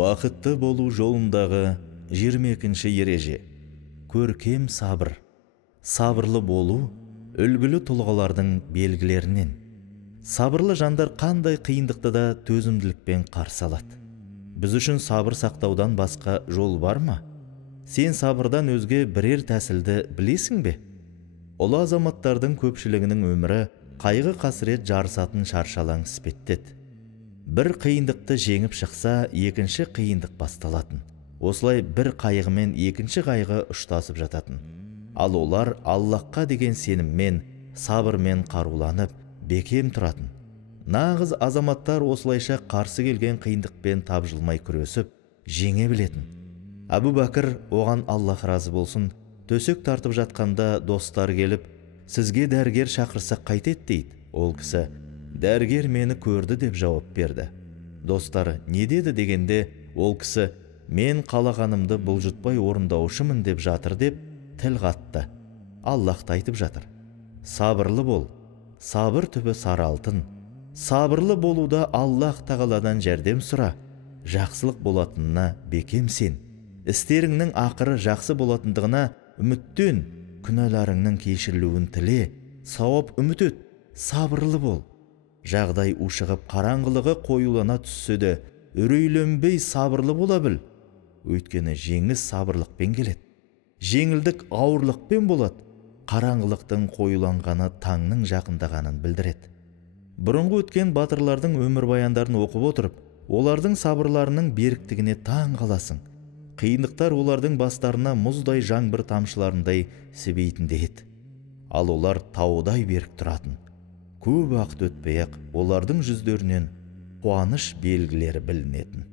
Бақытты болу жолындағы 22-ші ереже. Көркем сабыр. Сабырлы болу үлгілі тұлғалардың белгілерінен. Сабырлы жандар қандай қиындықты да төзімділікпен қарсы алады. Біз үшін сабыр сақтаудан басқа жол бар ма? Сен сабырдан өзге бірер тәсілді білесің бе? Ұлы азаматтардың көпшілігінің өмірі қайғы қасірет жарысатын шаршалаң іспеттеді. Бір қиындықты жеңіп шықса, екінші қиындық басталатын. Осылай бір қайғымен екінші қайғы ұштасып жататын. Ал олар Аллахқа деген сеніммен, сабырмен қаруланып, бекем тұратын. Нағыз азаматтар осылайша қарсы келген қиындықпен тапжылмай күресіп, жеңе білетін. Әбу Бәкір, оған Аллах разы болсын, төсек тартып жатқанда достар келіп, сізге дәрігер шақырсақ қайтеді дейді. Ол кісі, дәрігер мені көрді деп жауап берді. Достары не деді дегенде, ол кісі, мен қалағанымды бұлжытпай орындаушымын деп жатыр деп тіл қатты. Аллахты айтып жатыр. Сабырлы бол. Сабыр түбі сары алтын. Сабырлы болуда Аллах тағаладан жәрдем сұра. Жақсылық болатынына бекем сен. Істеріңнің ақыры жақсы болатындығына үміттен, күнәларыңның кешірілуін тіле, сауап үміт ет. Сабырлы бол. Жағдай ушығып қараңғылығы қоюлана түссе де, үрейленбей сабырлы бола біл. Өйткені жеңіс сабырлықпен келеді. Жеңілдік ауырлықпен болады. Қараңғылықтың қоюланғаны таңның жақындағанын білдіреді. Бұрынғы өткен батырлардың өмірбаяндарын оқып отырып, олардың сабырларының беріктігіне таң қаласың. Қиындықтар олардың бастарына мұздай жаңбыр тамшыларындай себейтінде еді. Ал олар таудай берік тұратын. Көп уақыт өтпей-ақ олардың жүздерінен қуаныш белгілері білінетін.